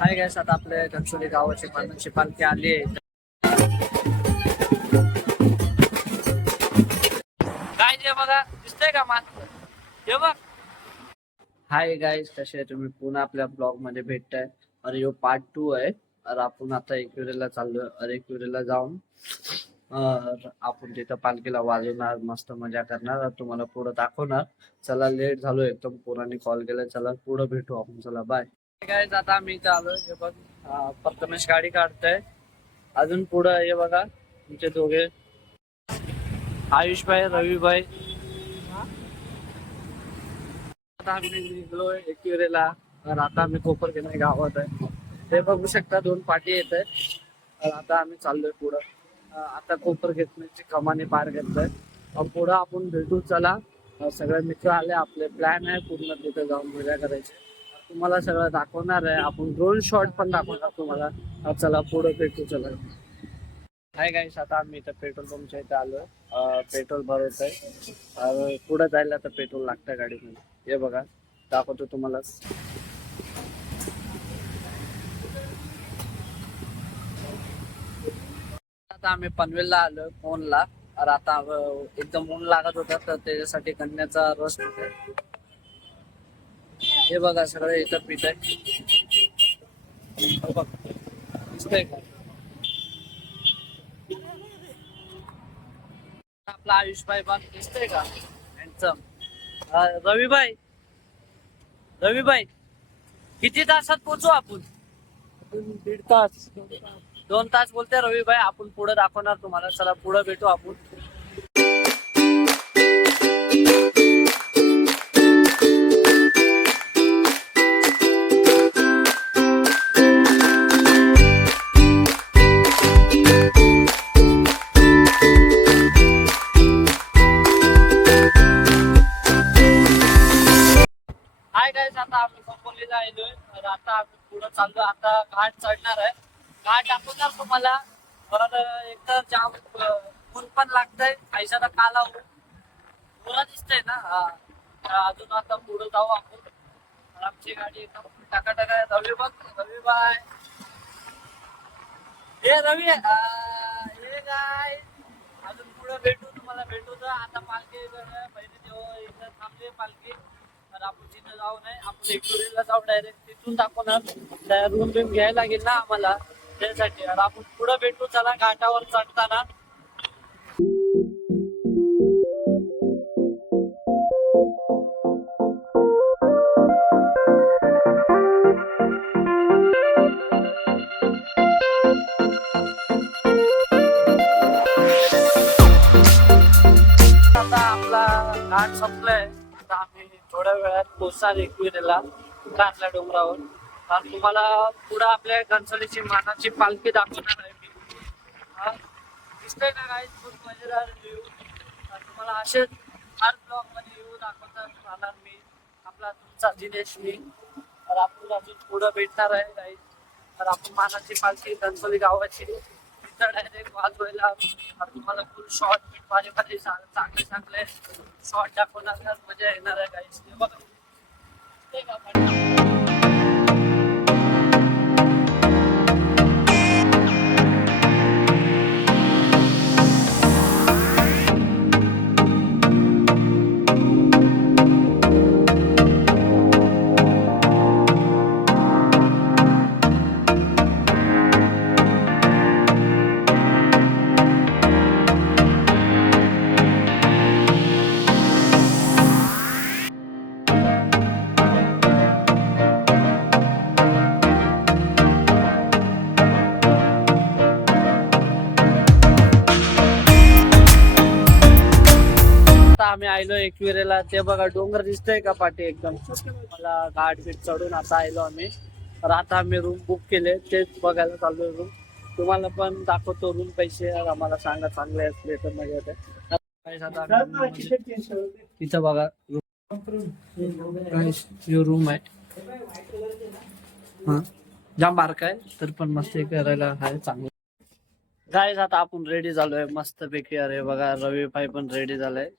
Hi guys, आता आपल्या घनसोली गावाची मानाची पालखी आली आहे. काय जे बघा दिसतंय का मान हे बघ. हाय गाइस, कसे आहे तुम्ही? पुन्हा आपल्या ब्लॉग मध्ये भेटताय. अरे यो पार्ट 2 आहे. अरे आपण आता एकविरेला चाललोय. अरे एकविरेला जाऊन आपण तिथं पालखीला वाजवणार, मस्त मजा करणार, तुम्हाला पुढे दाखवणार. चला, लेट झालो एकदम, पोरांनी कॉल केला. चला पुढे भेटू आपण. चला बाय गाइस. आता आम्ही इथं आलोय. हे बघ, प्रथमेश गाडी काढतोय. अजून पुढं हे बघा तुमचे दोघे आयुष भाई, रवी भाई. आता आम्ही निघलोय एकविरेला. तर आता आम्ही कोपरखेरणा गावात आहे. ते बघू शकता, दोन पाठी येत आहेत. तर आता आम्ही चाललोय पुढं. आता कोपरखेरण्याची कमानी पार घेतलोय. पुढं आपण भेटू. चला, सगळे मित्र आले. आपले प्लॅन आहे पूर्ण तिथे जाऊन मजा करायची. तुम्हाला सगळं दाखवणार आहे. आपण ड्रोन शॉट पण दाखवणार तुम्हाला. चला पुढे भेटू. चला. हाय गाईस, आता आम्ही इथं पेट्रोल पंपच्या इथे आलोय. पेट्रोल भरवत आहे. पुढे जायला तर पेट्रोल लागतं गाडीमध्ये. हे बघा, दाखवतो तुम्हाला. आता आम्ही पनवेलला आलोय फोनला. तर आता एकदम ऊन लागत होता, तर त्याच्यासाठी गन्न्याचा रस पितोय. हे बघा, सगळं इथं पित आहे. बघ, दिसतंय का आपला आयुष भाई? बघ, दिसतंय का हँडसम? रविभाई, रविभाई, किती तासात पोहोचू आपण? 1.5 तास. 2 तास बोलते रविभाई. आपण पुढे दाखवणार तुम्हाला. चला पुढे भेटू आपण. हाय गाइस, आता आम्ही खोपोलीला आलोय. तर आता आम्ही पुढे चाललो. आता घाट चढणार आहे. घाट दाखवणार तुम्हाला. तर एकतर जाम ऊन पण लागतंय. पैशाचा काला पुरा दिसतंय ना. तर अजून आता पुढे जाऊ आपण. तर आमची गाडी एकदम टाका रवी बघ, रवी बाय. हे रवी, हे काय, अजून पुढे भेटू. तुम्हाला भेटू. तर आता पालखी पहिले जेव्हा इथं थांबले पालखी, तर आपण तिथं जाऊ नये. आपण एकविरेला जाऊ डायरेक्ट. तिथून दाखवणार. त्या रूम बिम घ्यायला लागेल ना आम्हाला, त्यासाठी. आणि आपण पुढे भेटू. चला, घाटावर चढताना. आता आपला घाट संपलाय. आता आम्ही थोड्या वेळात पोहोचणार एकविरेला, कारल्या डोंगरावर. तर तुम्हाला पुढे आपल्या घनसोलीची मानाची पालखी दाखवणार आहे मी. दिसतंय ना काय, खूप मजेदार व्ह्यू. तुम्हाला असेच हर ब्लॉग मध्ये व्ह्यू दाखवतात राहणार मी, आपला तुमचा दिनेश मी. तर आपण अजून पुढे भेटणार आहे काही. तर आपण मानाची पालखी घनसोली गावाची तिथं डायरेक्ट वाजवायला. तुम्हाला फुल शॉर्ट माझे मध्ये चांगले चांगले शॉर्ट दाखवणार. मजा येणार आहे काही. बघा, दिसतंय का? आम्ही आलो एकविरेला. ते बघा, डोंगर दिसतोय का पाठी एकदम. मला घाट बीट चढून आता आलो आम्ही. तर आता आम्ही रूम बुक केले, तेच बघायला चाललोय रूम. तुम्हाला पण दाखवतो रूम. पैसे आम्हाला सांगा, चांगले असले तर मजा येते. तिथं बघा रूम आहे. हा, जाम बारका आहे, तर पण मस्त करायला आहे चांगलं. गाईज, आता आपण रेडी झालोय मस्त पैकी. अरे बघा, रवी भाई पण रेडी झालाय.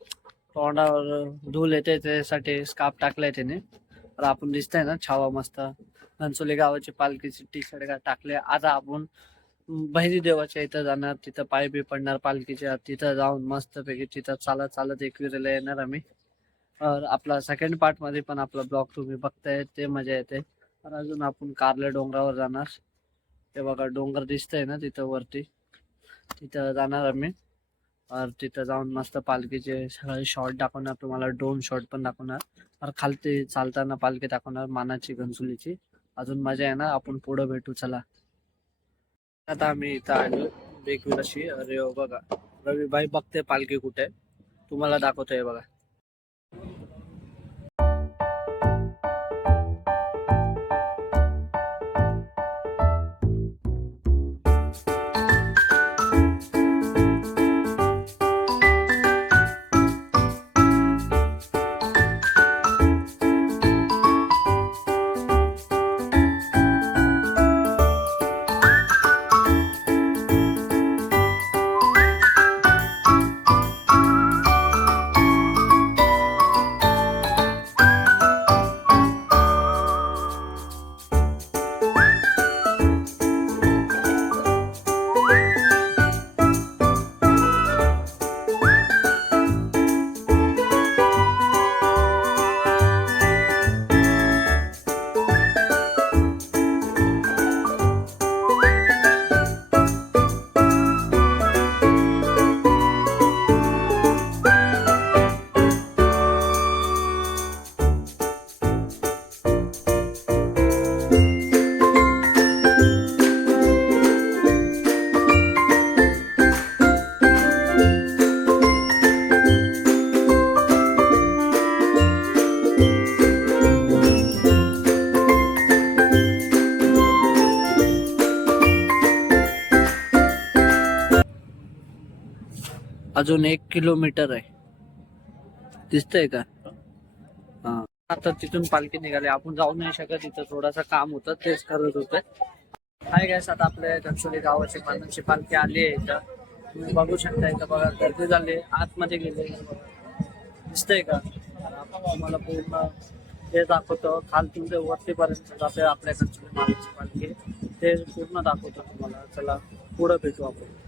तोंडावर धूल येते त्यासाठी स्कार्फ टाकलाय त्याने. तर आपण दिसतंय ना, छावा मस्त. घनसोली गावाची पालखीची टी शर्ट टाकले. आता आपण बहिरी देवाच्या इथं जाणार, तिथं पाय बी पडणार पालखीच्या, तिथं जाऊन मस्तपैकी तिथं चालत चालत एकविरेला येणार आम्ही. आपला सेकंड पार्ट मध्ये पण आपला ब्लॉग तुम्ही बघताय, ते मजा येते. तर अजून आपण कारले डोंगरावर जाणार. ते बघा डोंगर दिसतंय ना तिथं वरती, तिथं जाणार आम्ही. तिथं जाऊन मस्त पालखीचे सगळे शॉट दाखवणार तुम्हाला, ड्रोन शॉट पण दाखवणार. खालती चालताना पालखी दाखवणार मानाची घनसोलीची. अजून मजा येणार. आपण पुढे भेटू चला. आता आम्ही इथं आलो वेगवेगळी. अरे हो बघा, रविबाई बघते पालखी कुठे, तुम्हाला दाखवतोय बघा. अजून 1 किलोमीटर आहे, दिसतंय का? हा, आता तिथून पालखी निघाली. आपण जाऊ नाही शकत, इथं थोडासा काम होतं, तेच करत होतं. हाय गाइस, आता आपल्या घनसोली गावाची मानाची पालखी आली आहे. इथं तुम्ही बघू शकता. इथं बघा गर्दी झाली, आतमध्ये गेले, दिसतंय का? तुम्हाला पूर्ण ते दाखवतो. खालतून ते वरतीपर्यंत जाते आपल्या घनसोली मानाची पालखी, ते पूर्ण दाखवतो तुम्हाला. चला पुढे भेटू आपण.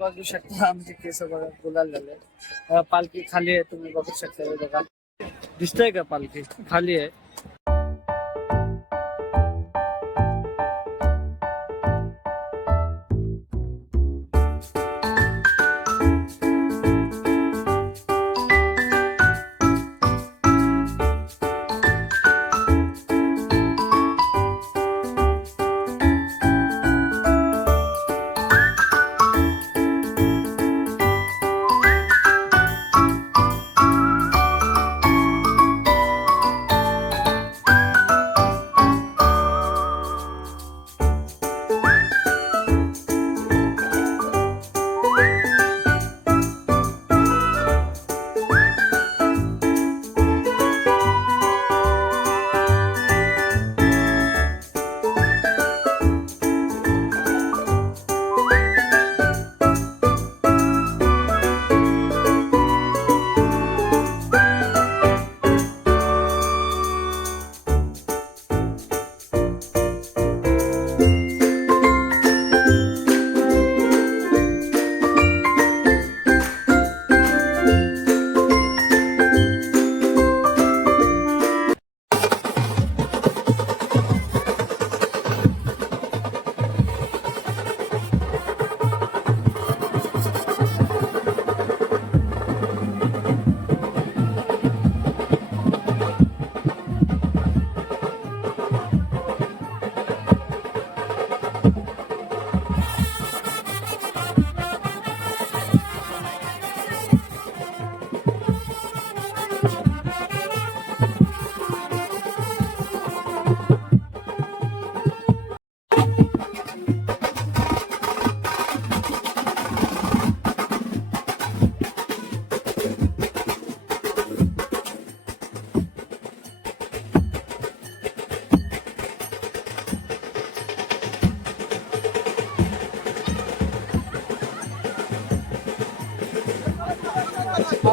बघू शकता आमचे केस बघा गुलाल झाले. पालखी खाली आहे, तुम्ही बघू शकता. हे बघा, दिसतंय का? पालखी खाली आहे.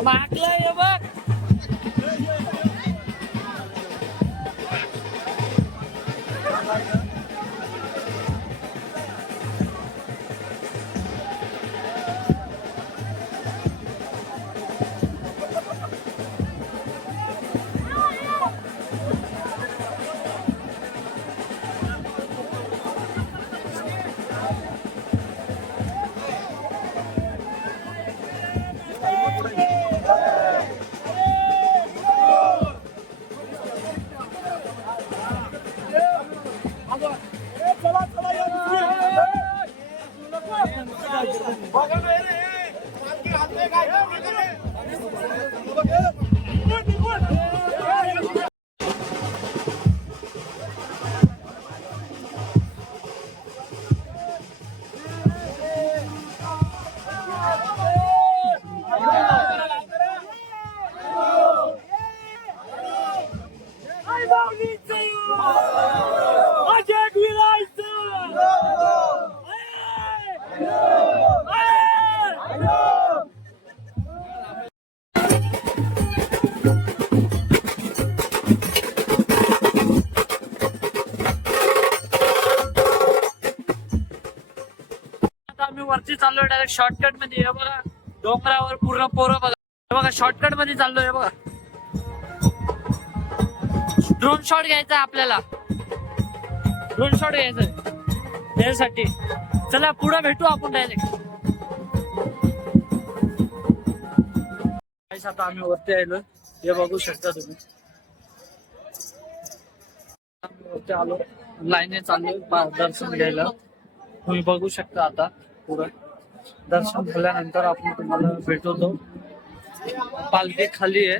मागलं हे बघ. आम्ही वरती चाललोय डायरेक्ट शॉर्टकट मध्ये. हे बघा डोंगरावर पूर्ण पोरं बघा. हे बघा शॉर्टकट मध्ये चाललोय. हे बघा ड्रोन शॉट घ्यायचा आपल्याला. ड्रोन शॉट घ्यायचंय त्यासाठी. चला पुढे भेटू आपण डायरेक्ट. आता आम्ही वरती आलो. हे बघू शकता तुम्ही. आम्ही वरती आलो लाईने चाललोय दर्शन घ्यायला. तुम्ही बघू शकता आता पुढं दर्शन झाल्यानंतर आपण तुम्हाला भेटवतो. पालखी खाली आहे.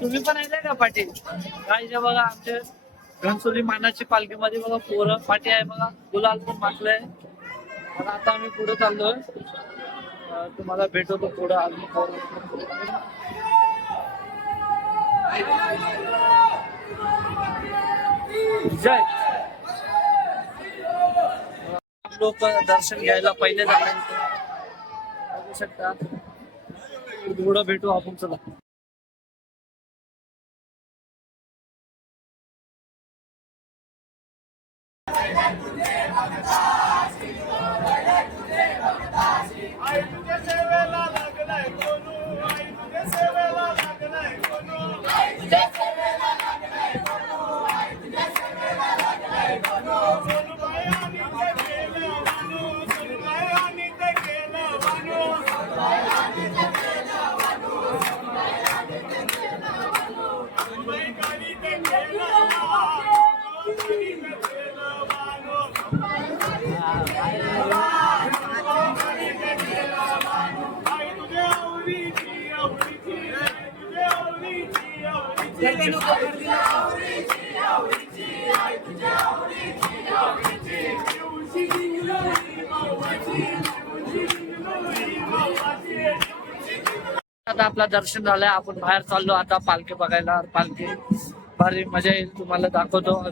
तुम्ही पण येते का पाठी काय बघा आमच्या घनसोली मानाची पालखीमध्ये बघा पोरं पाठी आहे बघा. गुलाल पण मागलंय. आता आम्ही पुढे चाललोय. तुम्हाला भेटवतो पुढं आम्ही. जय लोक दर्शन घ्यायला पहिले झाले बघू शकता. पुढं भेटू आपण. चला आता आपला दर्शन झालंय. आपण बाहेर चाललो आता पालखी बघायला. पालखी भारी मजा येईल. तुम्हाला दाखवतो.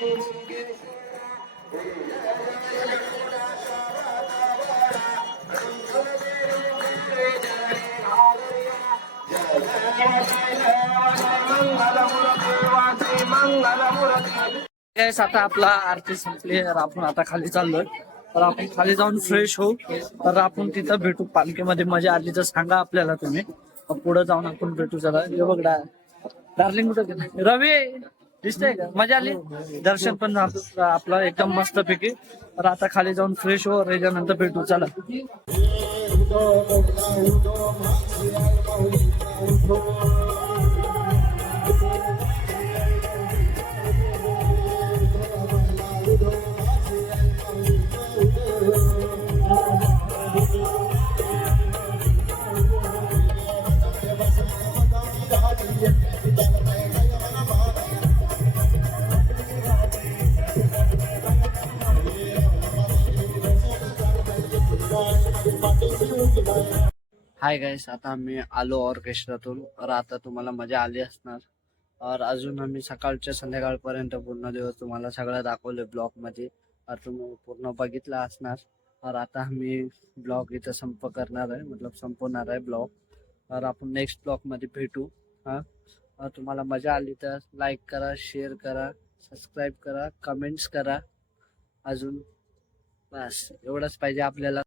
Guys, आता आपला आरती संपली तर आपण आता खाली चाललोय. तर आपण खाली जाऊन फ्रेश होऊ. तर आपण तिथं भेटू. पालखीमध्ये मजा आली तर सांगा आपल्याला तुम्ही. पुढे जाऊन आपण भेटू. जरा हे बघ डार्लिंग कुठं गेलं? रवी दिसतंय का? मजा आली. दर्शन पण झालं आपलं एकदम मस्त पैकी. तर आता खाली जाऊन फ्रेश हो. त्याच्यानंतर भेटू. चला. हाय गाईस, आता आम्ही आलो ऑर्केस्ट्रातून. तर आता तुम्हाला मजा आली असणार. और अजून आम्ही सकाळच्या संध्याकाळपर्यंत पूर्ण दिवस तुम्हाला सगळं दाखवलं ब्लॉग मध्ये. और तुम्ही पूर्ण बघितलं असणार. और आता आम्ही ब्लॉग इथं करणार आहे, मतलब संपवणार आहे ब्लॉग. और आपण नेक्स्ट ब्लॉग मध्ये भेटू. हा, और तुम्हाला मजा आली तर लाईक करा, शेअर करा, सबस्क्राईब करा, कमेंट्स करा. अजून बस एवढंच पाहिजे आपल्याला.